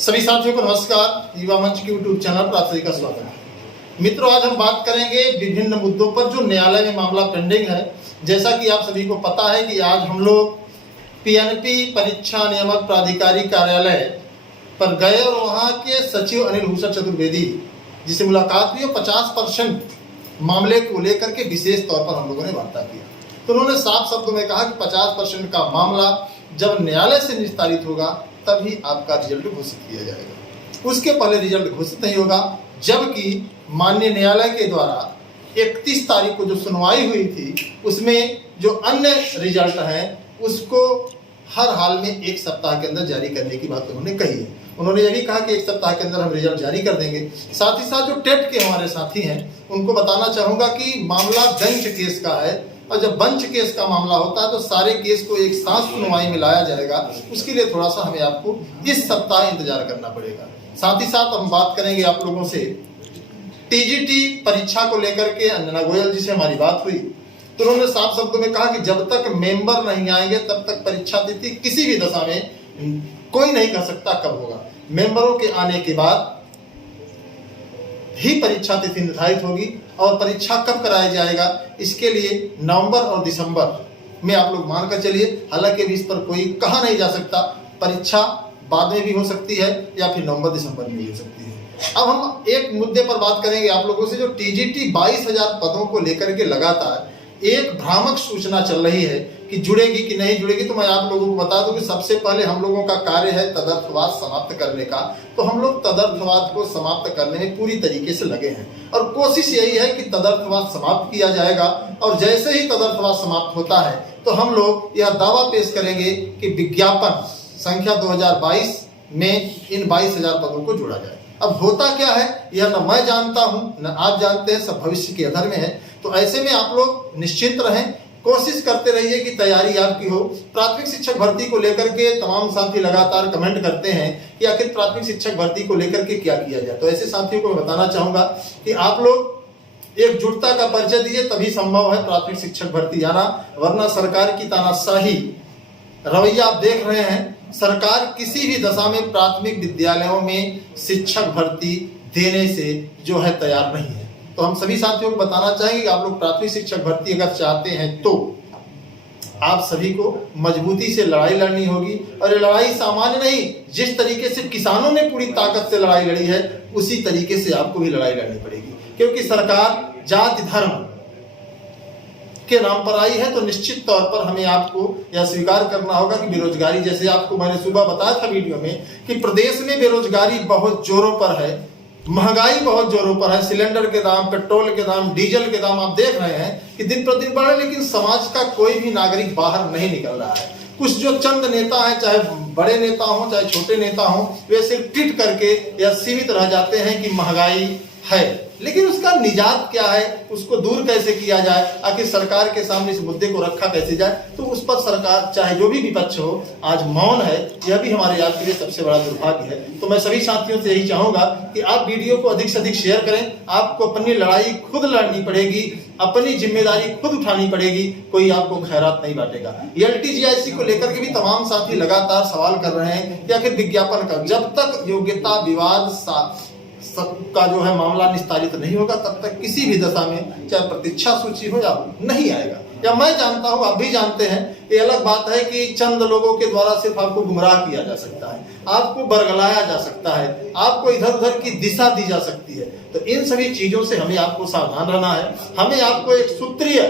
सभी साथियों को नमस्कार। युवा मंच के यूट्यूब चैनल पर आप सभी का स्वागत है। मित्रों, आज हम बात करेंगे विभिन्न मुद्दों पर जो न्यायालय में मामला पेंडिंग है। जैसा कि आप सभी को पता है कि आज हम लोग पीएनपी परीक्षा नियामक प्राधिकारी कार्यालय पर गए और वहाँ के सचिव अनिल भूषण चतुर्वेदी जिसे मुलाकात हुई और 50% मामले को लेकर के विशेष तौर पर हम लोगों ने वार्ता किया। तो उन्होंने साफ शब्दों में कहा कि 50% का मामला जब न्यायालय से निस्तारित होगा तभी आपका रिजल्ट घोषित किया जाएगा। उसके पहले रिजल्ट घोषित नहीं होगा, जबकि माननीय न्यायालय के द्वारा 31 तारीख को जो सुनवाई हुई थी उसमें जो अन्य रिजल्ट हैं उसको हर हाल में 1 सप्ताह के अंदर जारी करने की बात उन्होंने कही है। उन्होंने यह भी कहा कि 1 सप्ताह के अंदर हम रिजल्ट जारी कर देंगे। साथ ही साथ जो टेट के हमारे साथी हैं उनको बताना चाहूँगा कि मामला बेंच केस का है और जब बेंच केस का मामला होता है तो सारे केस को एक साथ सुनवाई में लाया जाएगा। उसके लिए थोड़ा सा हमें आपको इस सप्ताह इंतजार करना पड़ेगा। साथ ही साथ हम बात करेंगे आप लोगों से टीजीटी परीक्षा को लेकर के अंजना गोयल जी से हमारी बात हुई तो उन्होंने साफ शब्दों में कहा कि जब तक मेंबर नहीं आएंगे तब तक परीक्षा तिथि किसी भी दशा में कोई नहीं कह सकता कब होगा। मेंबरों के आने के बाद ही परीक्षा तिथि निर्धारित होगी और परीक्षा कब कराया जाएगा इसके लिए नवंबर और दिसंबर में आप लोग मानकर चलिए। हालांकि अभी इस पर कोई कहा नहीं जा सकता, परीक्षा बाद में भी हो सकती है या फिर नवंबर दिसंबर में भी हो सकती है। अब हम एक मुद्दे पर बात करेंगे आप लोगों से, जो टीजीटी 22,000 पदों को लेकर के लगातार एक भ्रामक सूचना चल रही है कि जुड़ेगी कि नहीं जुड़ेगी। तो मैं आप लोगों को बता दूं कि सबसे पहले हम लोगों का कार्य है तदर्थवाद समाप्त करने का। तो हम लोग तदर्थवाद को समाप्त करने में पूरी तरीके से लगे हैं और कोशिश यही है कि तदर्थवाद समाप्त किया जाएगा और जैसे ही तदर्थवाद समाप्त होता है तो हम लोग यह दावा पेश करेंगे कि विज्ञापन संख्या 2022 में इन 22,000 पदों को जोड़ा जाए। अब होता क्या है यह न मैं जानता हूं न आप जानते हैं, सब भविष्य के अधर में है। तो ऐसे में आप लोग निश्चिंत रहें, कोशिश करते रहिए कि तैयारी आपकी हो। प्राथमिक शिक्षक भर्ती को लेकर के तमाम साथी लगातार कमेंट करते हैं कि आखिर प्राथमिक शिक्षक भर्ती को लेकर के क्या किया जाए। तो ऐसे साथियों को मैं बताना चाहूंगा कि आप लोग एकजुटता का परिचय दीजिए, तभी संभव है प्राथमिक शिक्षक भर्ती आना, वरना सरकार की तानाशाही रवैया आप देख रहे हैं। सरकार किसी भी दशा में प्राथमिक विद्यालयों में शिक्षक भर्ती देने से जो है तैयार नहीं है। तो हम सभी साथियों को बताना चाहेंगे कि आप लोग प्राथमिक शिक्षक भर्ती अगर चाहते हैं तो आप सभी को मजबूती से लड़ाई लड़नी होगी। और ये लड़ाई सामान्य नहीं, जिस तरीके से किसानों ने पूरी ताकत से लड़ाई लड़ी है उसी तरीके से आपको भी लड़ाई लड़नी पड़ेगी, क्योंकि सरकार जाति धर्म के नाम पर आई है। तो निश्चित तौर पर हमें आपको यह स्वीकार करना होगा कि बेरोजगारी, जैसे आपको मैंने सुबह बताया था वीडियो में कि प्रदेश में बेरोजगारी बहुत जोरों पर है, महंगाई बहुत जोरों पर है। सिलेंडर के दाम, पेट्रोल के दाम, डीजल के दाम आप देख रहे हैं कि दिन प्रतिदिन बढ़ रहे, लेकिन समाज का कोई भी नागरिक बाहर नहीं निकल रहा है। कुछ जो चंद नेता हैं, चाहे बड़े नेता हों चाहे छोटे नेता हों, वे सिर्फ ट्वीट करके या सीमित रह जाते हैं कि महंगाई है, लेकिन उसका निजात क्या है, उसको दूर कैसे किया जाए, आखिर सरकार के सामने इस मुद्दे को रखा कैसे जाए। तो उस पर सरकार चाहे जो भी विपक्ष हो आज मौन है, यह भी हमारे आज के लिए सबसे बड़ा दुर्भाग्य है। तो मैं सभी साथियों से यही चाहूंगा कि आप वीडियो को अधिक से अधिक शेयर करें। आपको अपनी लड़ाई खुद लड़नी पड़ेगी, अपनी जिम्मेदारी खुद उठानी पड़ेगी, कोई आपको खैरात नहीं बांटेगा। LTGIC को लेकर के भी तमाम साथी लगातार सवाल कर रहे हैं कि आखिर विज्ञापन का जब तक योग्यता विवाद सबका जो है मामला निस्तारित नहीं होगा तब तक किसी भी दशा में चाहे प्रतीक्षा सूची हो या नहीं आएगा। या मैं जानता हूं, आप भी जानते हैं, ये अलग बात है कि चंद लोगों के द्वारा सिर्फ आपको गुमराह किया जा सकता है, आपको बरगलाया जा सकता है, आपको इधर उधर की दिशा दी जा सकती है। तो इन सभी चीजों से हमें आपको सावधान रहना है। हमें आपको एक सूत्रीय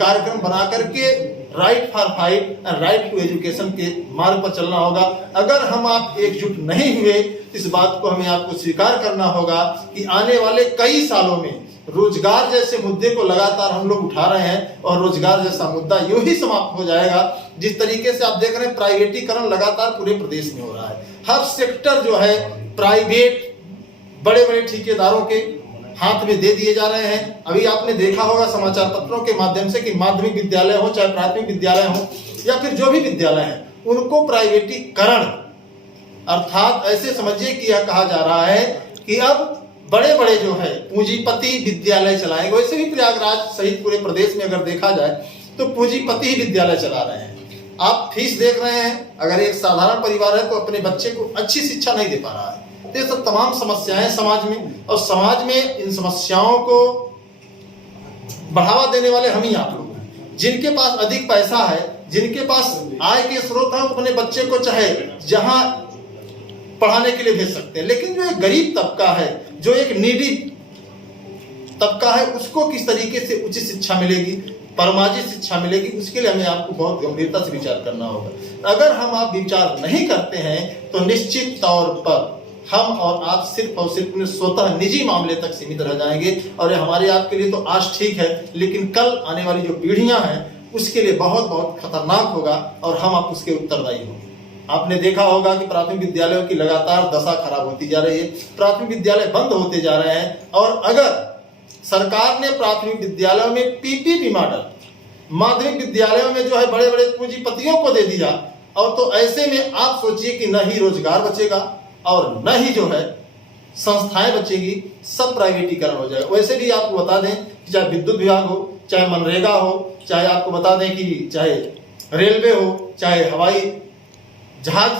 कार्यक्रम बना करके right for fight and right to education के मार्ग पर चलना होगा। अगर हम आप एकजुट नहीं हुए इस बात को हमें आपको स्वीकार करना होगा कि आने वाले कई सालों में रोजगार जैसे मुद्दे को लगातार हम लोग उठा रहे हैं और रोजगार जैसा मुद्दा यूं ही समाप्त हो जाएगा। जिस तरीके से आप देख रहे हैं प्राइवेटीकरण लगातार पूरे प्रदेश में हो रहा है, हर सेक्टर जो है प्राइवेट बड़े बड़े ठेकेदारों के हाथ में दे दिए जा रहे हैं। अभी आपने देखा होगा समाचार पत्रों के माध्यम से कि माध्यमिक विद्यालय हो चाहे प्राथमिक विद्यालय हो या फिर जो भी विद्यालय है उनको प्राइवेटीकरण अर्थात ऐसे समझिए कि यह कहा जा रहा है कि अब बड़े बड़े जो है पूंजीपति विद्यालय चलाएंगे। वैसे भी प्रयागराज सहित पूरे प्रदेश में अगर देखा जाए तो पूंजीपति ही विद्यालय चला रहे हैं। आप फीस देख रहे हैं, अगर एक साधारण परिवार है तो अपने बच्चे को अच्छी शिक्षा नहीं दे पा रहा है। तो ये सब तमाम समस्याएं समाज में, और समाज में इन समस्याओं को बढ़ावा देने वाले हम ही आप लोग हैं। जिनके पास अधिक पैसा है, जिनके पास आय के स्रोत है, अपने बच्चे को चाहे जहां पढ़ाने के लिए भेज सकते हैं, लेकिन जो एक गरीब तबका है, जो एक नीडी तबका है, उसको किस तरीके से उचित शिक्षा मिलेगी, परमाजित शिक्षा मिलेगी, उसके लिए हमें आपको बहुत गंभीरता से विचार करना होगा। अगर हम आप विचार नहीं करते हैं तो निश्चित तौर पर हम और आप सिर्फ और सिर्फ स्वतः निजी मामले तक सीमित रह जाएंगे, और हमारे आपके लिए तो आज ठीक है, लेकिन कल आने वाली जो पीढ़ियां हैं उसके लिए बहुत बहुत खतरनाक होगा, और हम आप उसके उत्तरदायी होंगे। आपने देखा होगा कि प्राथमिक विद्यालयों की लगातार दशा खराब होती जा रही है, प्राथमिक विद्यालय बंद होते जा रहे हैं, और अगर सरकार ने प्राथमिक विद्यालयों में पीपीपी मॉडल, माध्यमिक विद्यालयों में जो है बड़े बड़े पूंजीपतियों को दे दिया, और तो ऐसे में आप सोचिए कि न ही रोजगार बचेगा और न ही जो है संस्थाएं बचेगी, सब प्राइवेटीकरण हो जाएगा। वैसे भी आपको बता दें कि चाहे विद्युत विभाग हो, चाहे मनरेगा हो, चाहे आपको बता दें कि चाहे रेलवे हो, चाहे हवाई जहाज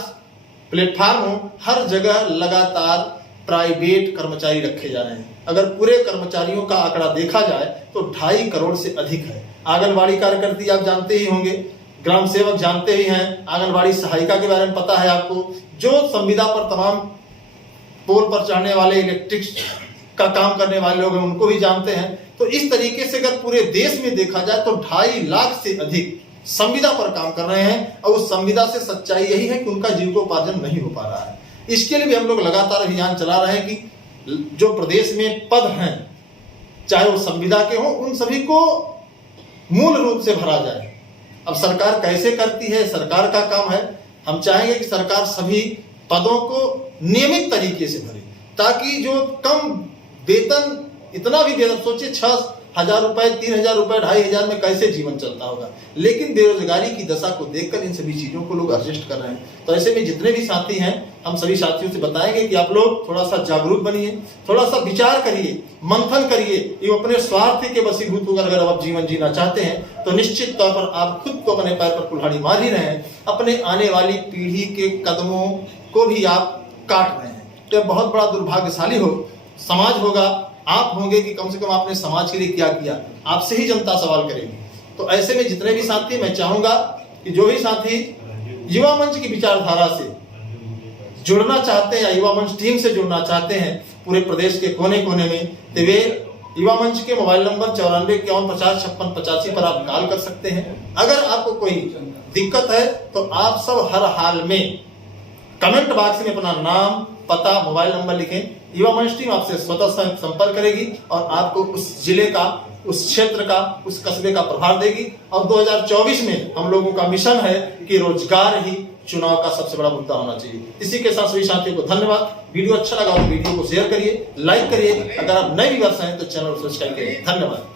प्लेटफार्म हो, हर जगह लगातार प्राइवेट कर्मचारी रखे जा रहे हैं। अगर पूरे कर्मचारियों का आंकड़ा देखा जाए तो 2.5 करोड़ से अधिक है। आंगनबाड़ी कार्यकर्ती आप जानते ही होंगे, ग्राम सेवक जानते ही हैं, आंगनबाड़ी सहायिका के बारे में पता है आपको, जो संविदा पर तमाम पोल पर चढ़ने वाले इलेक्ट्रिक का काम करने वाले लोग हैं, उनको भी जानते हैं। तो इस तरीके से अगर पूरे देश में देखा जाए तो 2.5 लाख से अधिक संविदा पर काम कर रहे हैं, और उस संविदा से सच्चाई यही है कि उनका जीविकोपार्जन नहीं हो पा रहा है। इसके लिए भी हम लोग लगातार अभियान चला रहे हैं कि जो प्रदेश में पद हैं, चाहे वो संविदा के हों, उन सभी को मूल रूप से भरा जाए। अब सरकार कैसे करती है, सरकार का काम है। हम चाहेंगे कि सरकार सभी पदों को नियमित तरीके से भरे, ताकि जो कम वेतन, इतना भी वेतन सोचिए 6,000 रुपए, 3,000 रुपए, 2,500 में कैसे जीवन चलता होगा, लेकिन बेरोजगारी की दशा को देखकर इन सभी चीजों को लोग एडजस्ट कर रहे हैं। तो ऐसे में जितने भी साथी हैं, हम सभी साथियों से बताएंगे कि आप लोग थोड़ा सा जागरूक बनिए, थोड़ा सा विचार करिए, मंथन करिए। ये अपने स्वार्थ के वशीभूत होकर अगर आप जीवन जीना चाहते हैं तो निश्चित तौर पर आप खुद को अपने पैर पर कुल्हाड़ी मार ही रहे हैं, अपने आने वाली पीढ़ी के कदमों को भी आप काट रहे हैं। तो बहुत बड़ा दुर्भाग्यशाली समाज होगा, आप होंगे कि कम से कम आपने समाज के लिए क्या किया, आपसे ही जनता सवाल करेगी। तो ऐसे में जितने भी साथी, मैं चाहूंगा कि जो भी साथी युवा मंच की विचारधारा से जुड़ना चाहते हैं या युवा मंच टीम से जुड़ना चाहते हैं पूरे प्रदेश के कोने कोने में, तो वे युवा मंच के मोबाइल नंबर 9451505685 पर आप कॉल कर सकते हैं। अगर आपको कोई दिक्कत है तो आप सब हर हाल में कमेंट बॉक्स में अपना नाम, पता, मोबाइल नंबर लिखें। युवा मंच टीम आपसे स्वतः संपर्क करेगी और आपको उस जिले का, उस क्षेत्र का, उस कस्बे का प्रभार देगी। और 2024 में हम लोगों का मिशन है कि रोजगार ही चुनाव का सबसे बड़ा मुद्दा होना चाहिए। इसी के साथ सभी साथियों को धन्यवाद। वीडियो अच्छा लगा तो वीडियो को शेयर करिए, लाइक करिए। अगर आप नए व्यूअर्स हैं तो चैनल को सब्सक्राइब करिए। धन्यवाद।